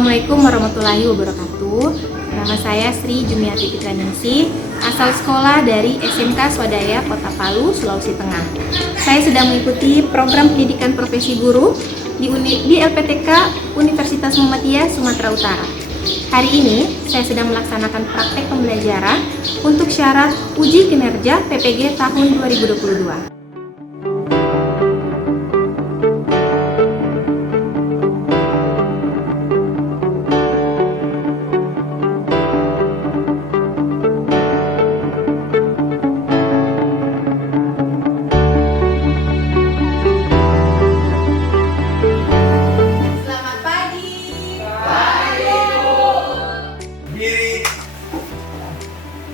Assalamualaikum warahmatullahi wabarakatuh. Nama saya Sri Jumiati Fitraningsih, asal sekolah dari SMK Swadaya Kota Palu, Sulawesi Tengah. Saya sedang mengikuti program pendidikan profesi guru di LPTK Universitas Muhammadiyah Sumatera Utara. Hari ini saya sedang melaksanakan praktek pembelajaran untuk syarat uji kinerja PPG tahun 2022.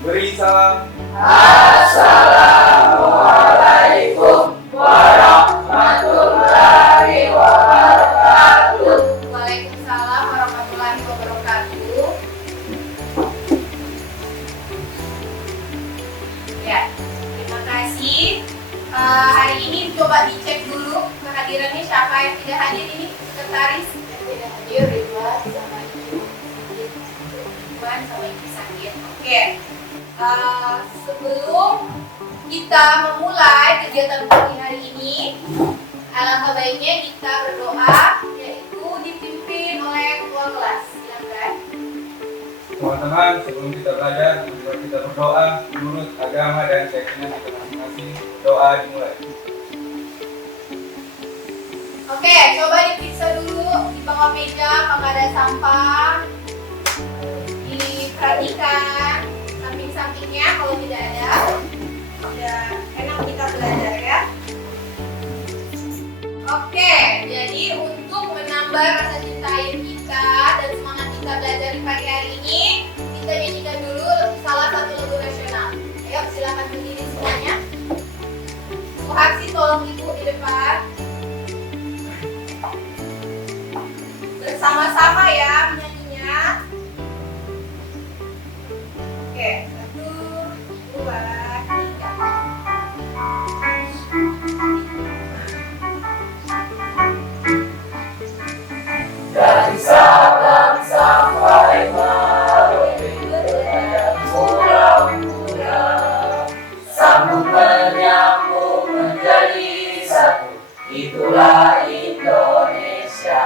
Beri salam. Assalamualaikum warahmatullahi wabarakatuh. Waalaikumsalam warahmatullahi wabarakatuh. Ya, terima kasih. Hari ini coba dicek dulu kehadirannya siapa yang tidak hadir ini, sekretaris yang tidak hadir, Ridwan sama Ibu sakit. Ridwan sama Ibu sakit. Oke. Sebelum kita memulai kegiatan pagi hari ini, alangkah baiknya kita berdoa, yaitu dipimpin oleh ketua kelas. Silakan. Teman-teman, sebelum kita belajar, mari kita berdoa menurut agama dan keyakinan kita masing-masing. Doa dimulai. Oke, coba diperiksa dulu di bawah meja apakah ada sampah. Diperhatikan samping-sampingnya, kalau tidak ada, ya enak kita belajar ya. Oke, jadi untuk menambah rasa cinta kita dan semangat kita belajar di pagi hari ini, kita nyanyikan dulu salah satu lagu nasional. Ayo silakan berdiri semuanya. Suharsi tolong ibu di depan. Bersama-sama ya menyanyinya. Oke, 1, 2, 3. Dari Sabang sampai Merauke, pulau-pulau, sambung menyambung menjadi satu. Itulah Indonesia,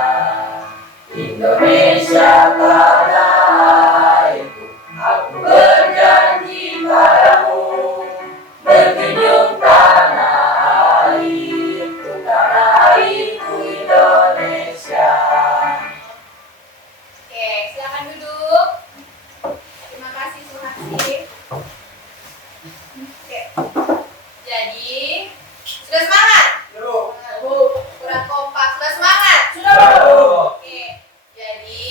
Indonesia tanah airku. Aku berjanji padamu, berkunjung tanah airku Indonesia. Oke, silakan duduk. Terima kasih Suharsi. Oke. Jadi, sudah semangat? Kurang kompak. Sudah semangat? Oke. Jadi,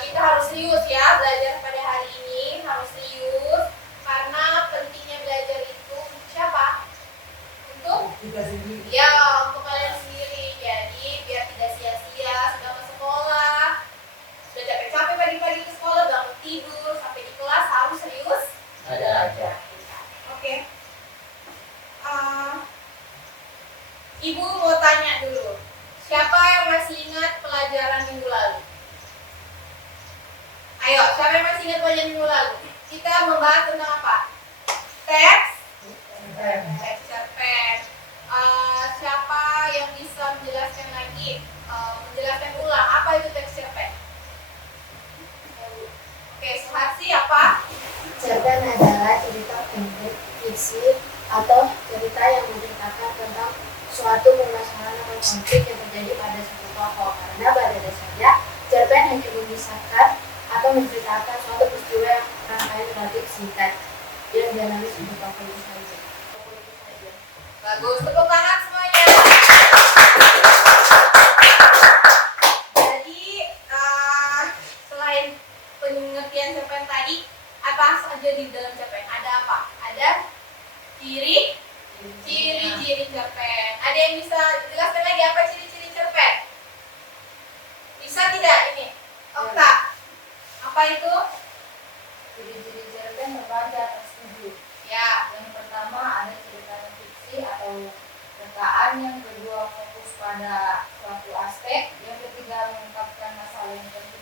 kita harus serius ya belajar pada hari ini, harus serius karena pentingnya belajar itu siapa? Untuk Kita sendiri. ya, untuk kalian sendiri. Jadi biar tidak sia-sia sudah ke sekolah, sudah capek-capek pagi-pagi ke sekolah, bangun tidur, sampai di kelas harus serius Ada. Oke. Ibu mau tanya dulu, siapa yang masih ingat pelajaran minggu lalu? Ayo, siapa yang masih ingat pelajaran minggu lalu? Kita membahas tentang apa? Teks cerpen. Siapa yang bisa menjelaskan lagi, menjelaskan ulang apa itu teks cerpen? Oke, Suharsi apa? Cerpen adalah cerita pendek, fiksi, atau cerita yang menceritakan tentang suatu permasalahan atau konflik yang terjadi pada suatu tokoh. Karena pada dasarnya, cerpen hanya memisahkan atau menceritakan suatu peristiwa yang rangkaian relatif singkat yang dialami suatu tokoh itu saja. Bagus, tepuk tangan semuanya. Jadi, selain pengertian cerpen tadi, apa saja di dalam cerpen? Ada apa? Ada ciri-ciri cerpen. Ada yang bisa jelaskan lagi apa ciri-ciri cerpen? Bisa tidak ini? Okta, apa itu? Ciri-ciri cerpen terbagi atas 7. Ya, Yang pertama ada cerita fiksi atau rekaan, yang kedua fokus pada suatu aspek, yang ketiga mengungkapkan masalah yang terjadi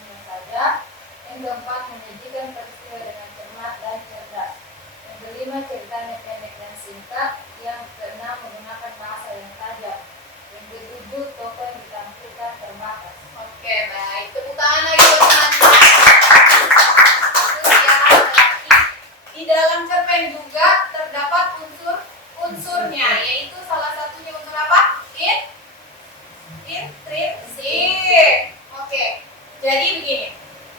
begini.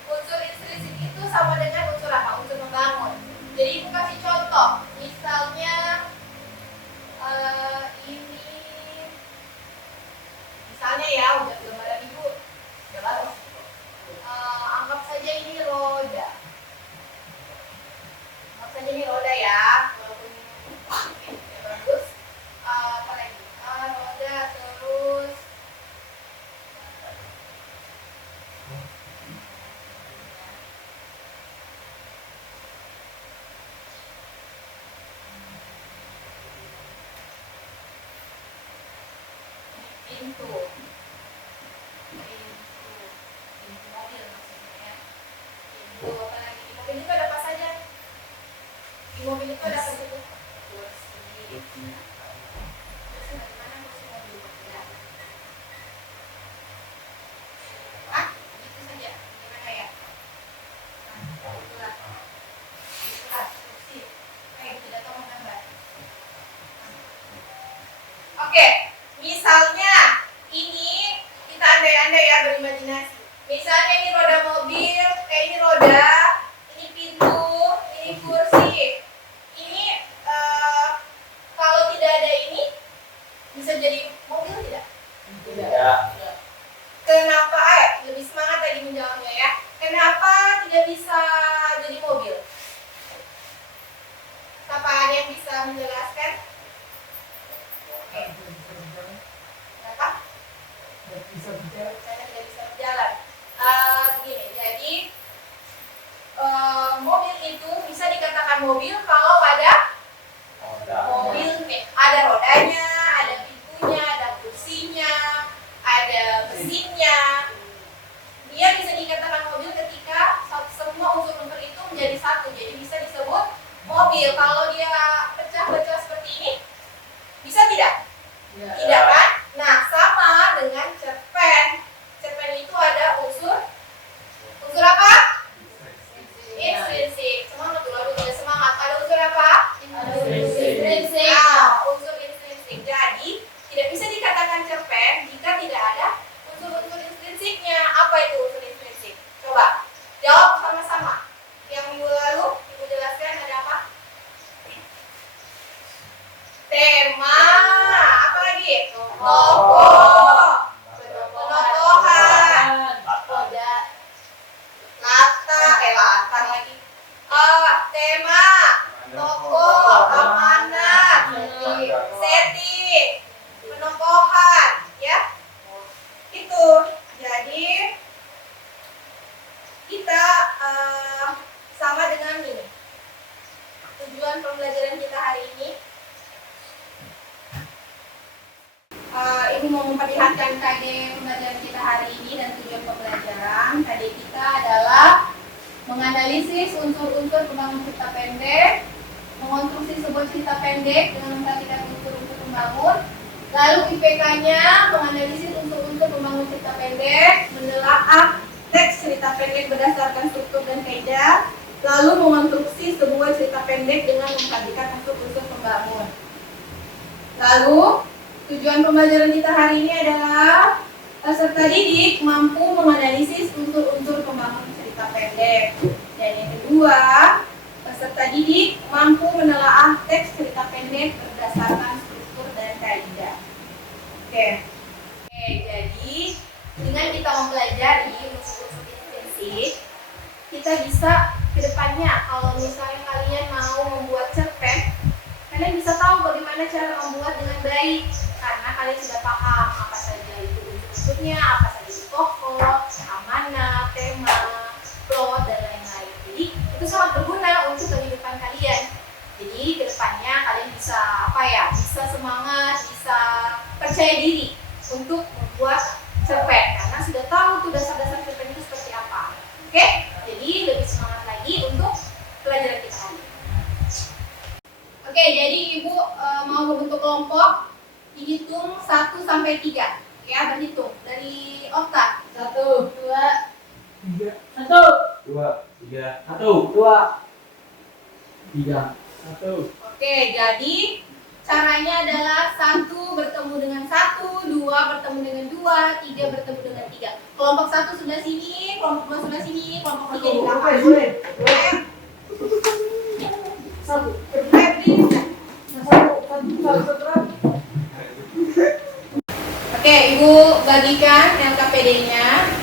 Unsur intrinsik itu sama dengan unsur apa? Unsur membangun. Jadi ibu kasih contoh. Misalnya ini, misalnya ya, udah gambaran ibu, udah bagus. Anggap saja ini roda. Anggap saja ini roda ya, walaupun ini bagus. Apa lagi? Roda terus. Pintu mobil maksudnya ya. Pintu apa lagi? Di mobil itu ada apa saja? Di mobil itu ada apa saja? Kursi. Bagaimana kursi mobil? Ya. Itu saja. Gimana ya? Itulah kursi. Tidak tahu menggambar. Oke. Misalnya ini kita andai-andai ya, berimajinasi. Misalnya ini roda mobil, ini roda, ini pintu, ini kursi. Ini kalau tidak ada ini bisa jadi mobil tidak? Tidak. Kenapa? Lebih semangat tadi menjawabnya ya. Kenapa tidak bisa jadi mobil? Siapa ada yang bisa menjelaskan? Oke. Kenapa? Karena tidak bisa berjalan. Begini, jadi mobil itu bisa dikatakan mobil kalau ada mobil, ada rodanya, ada pintunya, ada kursinya, ada mesinnya. Dia bisa dikatakan mobil ketika semua unsur-unsur itu menjadi satu, jadi bisa disebut mobil. Kalau dia pecah-pecah seperti ini, bisa tidak? Tidak kan? Nah, sama dengan cerpen. Cerpen itu ada unsur apa? Intrinsik. Semangat dulu, aduh tidak semangat. Ada unsur apa? Intrinsik. Nah, unsur intrinsik. Jadi, tidak bisa dikatakan cerpen jika tidak ada unsur-unsur intrinsiknya. Apa itu unsur intrinsik? Coba jawab sama-sama. Yang minggu lalu ibu jelaskan ada apa? Tema. Apa lagi? Tokoh. Penokohan. Latar lagi. Tema. Tokoh. Amanat. Setting. Penokohan. Ya. Itu. Jadi kita sama dengan ini. Tujuan pembelajaran kita hari ini. Ini mau memperlihatkan KD pembelajaran kita hari ini dan tujuan pembelajaran. KD kita adalah menganalisis unsur-unsur pembangun cerita pendek, mengonstruksi sebuah cerita pendek dengan memperhatikan unsur-unsur pembangun. Lalu IPK-nya menganalisis unsur-unsur pembangun cerita pendek, menelaah teks cerita pendek berdasarkan struktur dan kaidah, lalu mengonstruksi sebuah cerita pendek dengan memperhatikan unsur-unsur pembangun. Lalu tujuan pembelajaran kita hari ini adalah peserta didik mampu menganalisis unsur-unsur pembangun cerita pendek. Dan yang kedua, peserta didik mampu menelaah teks cerita pendek berdasarkan struktur dan kaidah. Oke, jadi dengan kita mempelajari unsur-unsur intrinsik, kita bisa ke depannya kalau misalnya kalian mau membuat cerpen, kalian bisa tahu bagaimana cara membuat dengan baik. Karena kalian sudah paham apa saja itu unsur-unsurnya, apa saja itu tokoh, amanah, tema, plot, dan lain-lain. Jadi itu sangat berguna untuk kehidupan kalian. Jadi kedepannya kalian bisa bisa semangat, bisa percaya diri untuk membuat cerpen karena sudah tahu tuh dasar-dasar cerpen itu seperti apa. Oke? Jadi lebih semangat lagi untuk pelajaran kita hari ini. Oke, jadi ibu mau membentuk kelompok. Dihitung 1 sampai 3. Ya, berhitung dari Okta. 1, 2, 3. 1, 2, 3. 1, 2, 3. 1. Oke, jadi Caranya adalah 1 bertemu dengan 1, 2 bertemu dengan 2, 3 bertemu dengan 3. Kelompok 1 sebelah sini, kelompok 2 sebelah sini, kelompok 3 di belakang. Oke, Ibu bagikan LKPD-nya.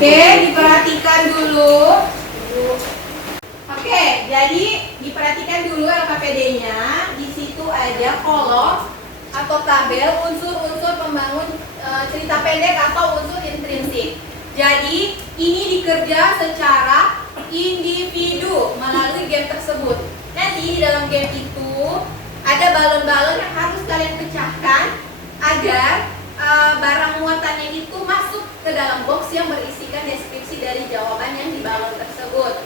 Oke, diperhatikan dulu. Oke, jadi diperhatikan dulu LKPD-nya. Di situ ada kolom atau tabel unsur-unsur pembangun cerita pendek atau unsur intrinsik. Jadi ini dikerja secara individu melalui game tersebut. Nanti di dalam game itu ada balon-balon yang harus kalian pecahkan agar barang muatannya itu masuk ke dalam box yang berisikan deskripsi dari jawaban yang di balon tersebut.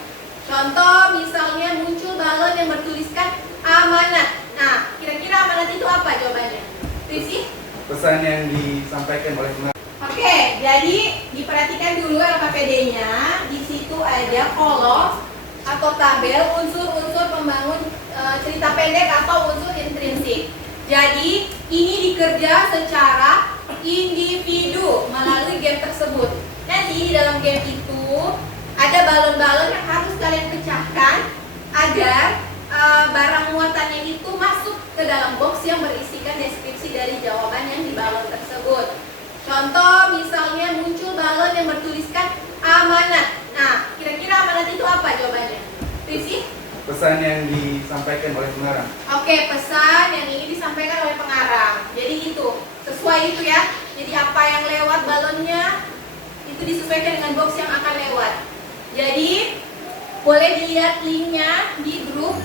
Contoh misalnya muncul balon yang bertuliskan amanat. Nah, kira-kira amanat itu apa jawabannya? Risi? Pesan yang disampaikan oleh pengarang. Oke, jadi diperhatikan dulu LKPD-nya. Di situ ada kolom atau tabel unsur-unsur pembangun cerita pendek atau unsur intrinsik. Jadi ini dikerja secara individu melalui game tersebut. Nanti di dalam game itu ada balon-balon yang harus kalian pecahkan agar barang muatannya itu masuk ke dalam box yang berisikan deskripsi dari jawaban yang di balon tersebut. Contoh misalnya muncul balon yang bertuliskan amanat. Nah, kira-kira amanat itu apa jawabannya? Risi? Pesan yang disampaikan oleh pengarang. Oke, pesan yang ingin disampaikan oleh pengarang. Jadi itu, sesuai itu ya. Jadi apa yang lewat balonnya itu disesuaikan dengan box yang akan lewat. Jadi boleh dilihat linknya di grup.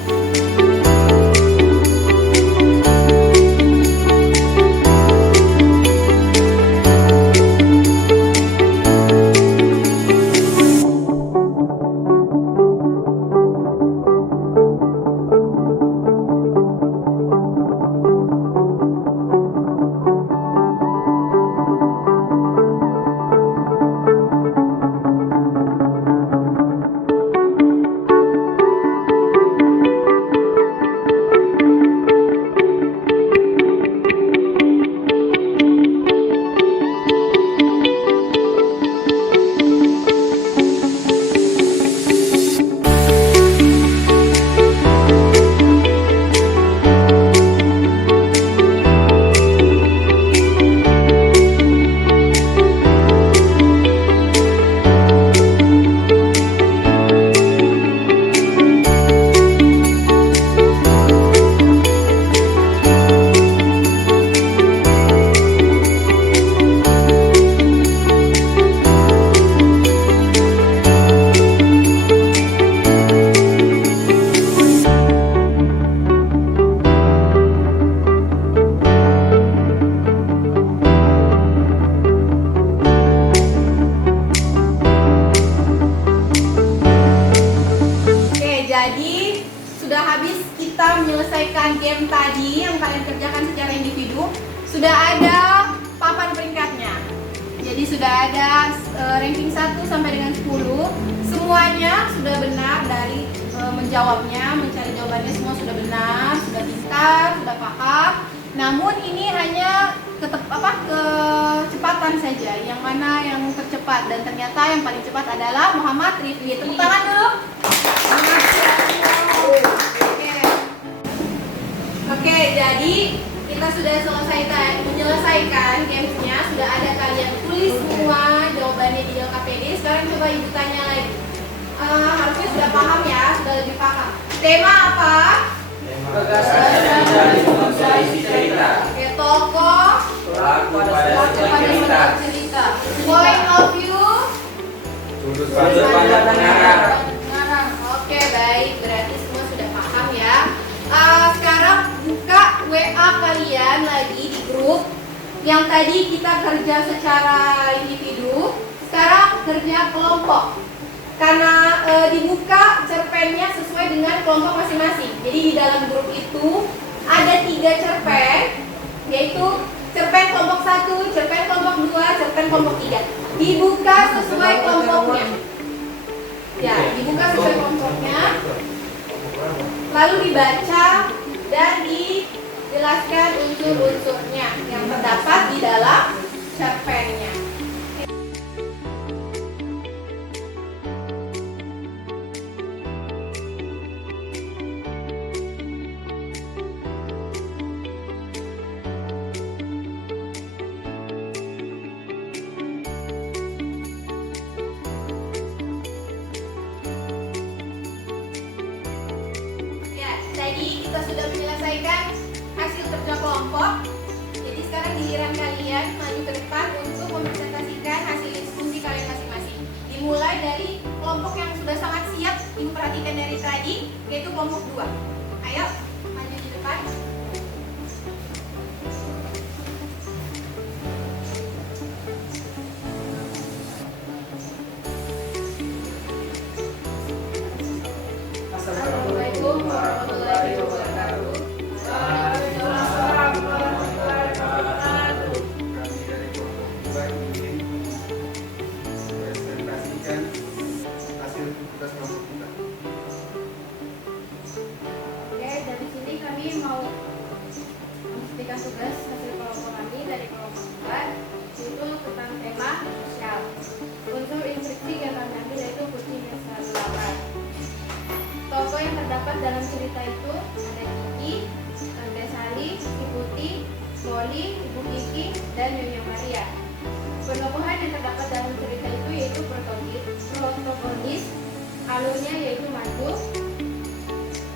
menyelesaikan game tadi yang kalian kerjakan secara individu, sudah ada papan peringkatnya. Jadi sudah ada ranking 1 sampai dengan 10. Semuanya sudah benar dari menjawabnya, mencari jawabannya semua sudah benar, sudah pintar, sudah paham. Namun ini hanya kecepatan saja, yang mana yang tercepat, dan ternyata yang paling cepat adalah Muhammad Rifli. Tepuk tangan dulu. Oke, jadi kita sudah menyelesaikan gamesnya. Sudah ada kalian tulis semua jawabannya di LKPD. Sekarang coba ibu tanya lagi. Harusnya sudah paham ya, sudah lebih paham. Tema apa? Oke, tokoh pada cerita. Point of view. Sudut pandang pengarang. Oke, baik. Berarti semua sudah paham ya. Sekarang buka WA kalian lagi di grup. Yang tadi kita kerja secara individu, sekarang kerja kelompok. Karena dibuka cerpennya sesuai dengan kelompok masing-masing. Jadi di dalam grup itu ada 3 cerpen, yaitu cerpen kelompok 1, cerpen kelompok 2, cerpen kelompok 3. Dibuka sesuai kelompoknya. Ya, dibuka sesuai kelompoknya. Lalu dibaca dan dijelaskan unsur-unsurnya yang terdapat di dalam cerpennya. Tadi kita sudah menyelesaikan hasil kerja kelompok. Jadi sekarang giliran kalian maju ke depan untuk mempresentasikan hasil diskusi kalian masing-masing. Dimulai dari kelompok yang sudah sangat siap, ibu perhatikan dari tadi, yaitu kelompok 2. Ayo, maju di depan. Assalamualaikum warahmatullahi wabarakatuh. Kami dari kelompok 2 ingin presentasikan hasil tugas kelompok kita. Oke, dari sini kami mau memberikan tugas hasil kelompok kami dari kelompok 4, yaitu tentang tema sosial. Unsur instruksi yang kami ambil yaitu kucing yang selalu lapar. Tokoh yang terdapat dalam cerita itu ada Kiki, Tante Sali, Si Putih, Molly, Ibu Kiki, dan Nyonya Maria. Penokohan yang terdapat dalam cerita itu yaitu protagonis, alurnya yaitu madu,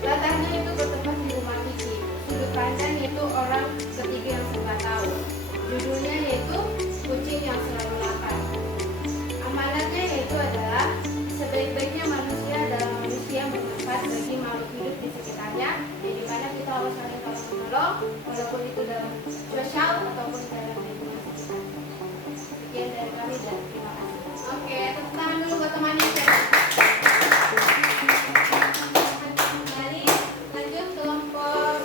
latarnya itu bertempat di rumah Kiki, sudut pandang yaitu orang ketiga yang serba tahu, judulnya yaitu kucing yang selalu lapar. Amanatnya yaitu adalah sebaik-baiknya manusia adalah manusia yang bermanfaat bagi makhluk hidup di sekitarnya, di mana kita harus saling tolong-menolong, walaupun itu dalam sosial ataupun dalam lingkungan sekitar. Sekian dari kami dan terima kasih. Oke, tepuk tangan dulu buat temannya. Kembali lanjut kelompok.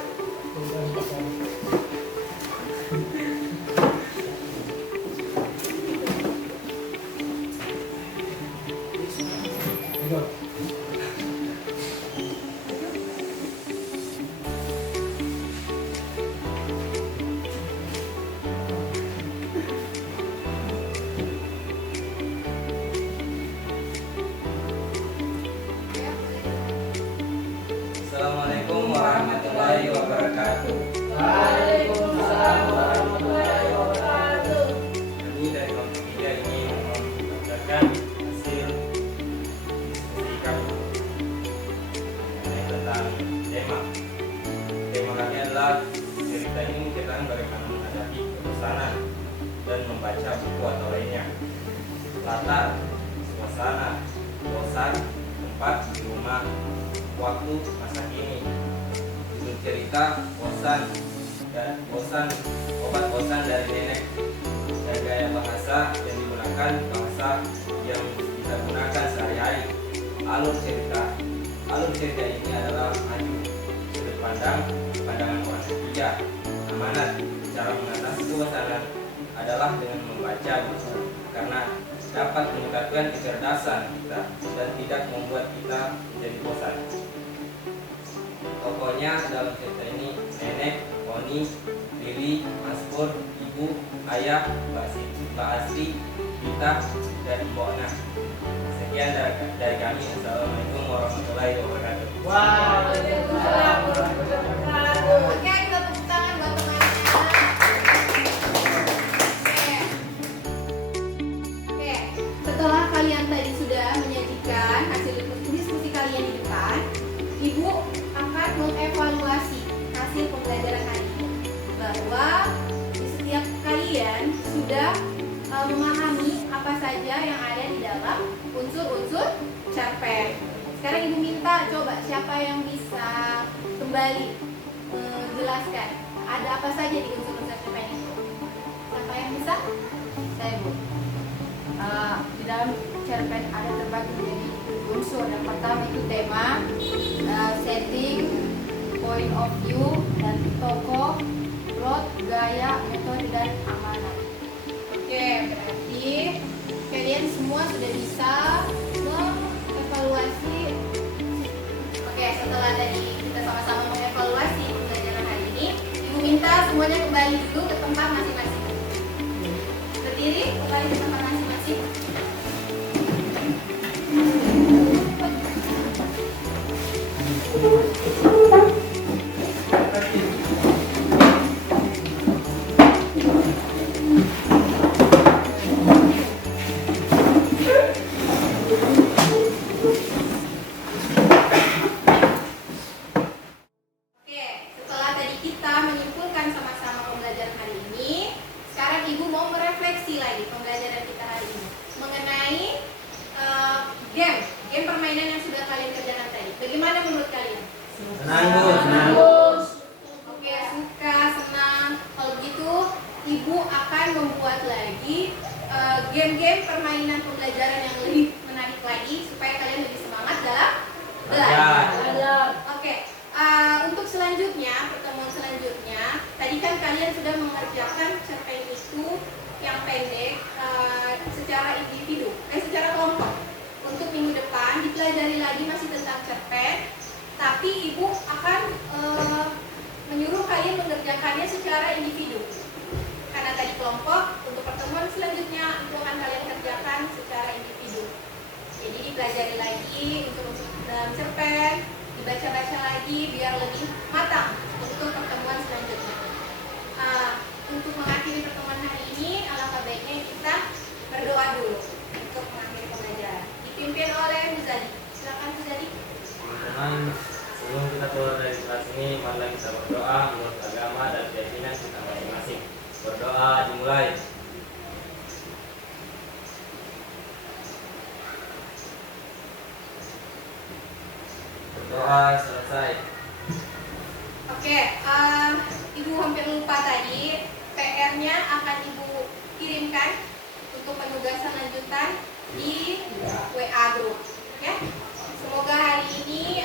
Assalamualaikum warahmatullahi wabarakatuh. Waalaikumsalam warahmatullahi wabarakatuh. Kami dari kelompok 3 ini membacakan hasil diskusi kami tentang tema. Tema kami adalah cerita ini menceritakan bagaimana menghadapi kebosanan dan membaca buku atau lainnya. Latar, suasana, bosan, tempat di rumah, waktu masa kini. Judul cerita bosan dan obat bosan dari nenek, dan gaya bahasa yang digunakan bahasa yang kita gunakan sehari-hari. Alur cerita ini adalah maju, sudut pandang, pandangan orang ketiga. Amanat, cara mengatasi kebosanan adalah dengan membaca buku, karena dapat meningkatkan kecerdasan kita dan tidak membuat kita menjadi bosan. Tokohnya dalam cerita ini nenek, Oni, Lili, Mas Pur, Ibu, Ayah, Mbak Asri, Kita, dan Mbok Nah. Sekian dari kami. Assalamualaikum warahmatullahi wabarakatuh. Waalaikumsalam warahmatullahi wabarakatuh. Oke, kita tepuk tangan buat temannya. Oke, setelah kalian tadi sudah menyajikan hasil diskusi kalian di depan, Ibu akan mengevaluasi hasil pembelajaran hari ini, bahwa di setiap kalian sudah memahami apa saja yang ada di dalam unsur-unsur cerpen. Sekarang Ibu minta coba siapa yang bisa kembali menjelaskan ada apa saja di unsur-unsur cerpen itu. Siapa yang bisa? Saya, Bu. Di dalam cerpen ada terbagi menjadi unsur. Yang pertama itu tema, setting, point of view, dan tokoh, menurut gaya, metode, dan amanat. Oke, berarti kalian semua sudah bisa mengevaluasi. Oke, setelah tadi kita sama-sama mengevaluasi pembelajaran hari ini, Ibu minta semuanya kembali dulu ke tempat masing-masing. Berdiri, kembali ke tempat masing-masing. Oke, setelah tadi kita menyimpulkan sama-sama pembelajaran hari ini, sekarang Ibu mau merefleksi lagi pembelajaran kita hari ini mengenai game permainan yang sudah kalian kerjakan tadi. Bagaimana menurut kalian? Senang. Oke, suka, senang. Kalau begitu, Ibu akan membuat lagi game-game permainan pembelajaran yang lebih menarik lagi supaya kalian lebih semangat dalam belajar. Oke, untuk selanjutnya, pertemuan selanjutnya, tadi kan kalian sudah mengerjakan cerpen itu yang pendek secara individu, secara kelompok. Untuk minggu depan dipelajari lagi masih tentang cerpen, tapi Ibu akan menyuruh kalian mengerjakannya secara individu. Karena tadi kelompok, untuk pertemuan selanjutnya itu akan kalian kerjakan secara individu. Jadi dipelajari lagi untuk dalam cerpen, dibaca-baca lagi biar lebih matang untuk pertemuan selanjutnya. Untuk mengakhiri pertemuan hari ini, alangkah baiknya kita berdoa dulu untuk mengakhiri pembelajaran. Dipimpin oleh Muzadi. Silakan Muzadi. Teman-teman, sebelum kita keluar dari kelas ini, marilah kita berdoa menurut agama dan keyakinan kita masing-masing. Berdoa dimulai. Berdoa selesai. Oke, Ibu hampir lupa tadi, PR-nya akan Ibu kirimkan untuk penugasan lanjutan di WA group. Oke? Semoga hari ini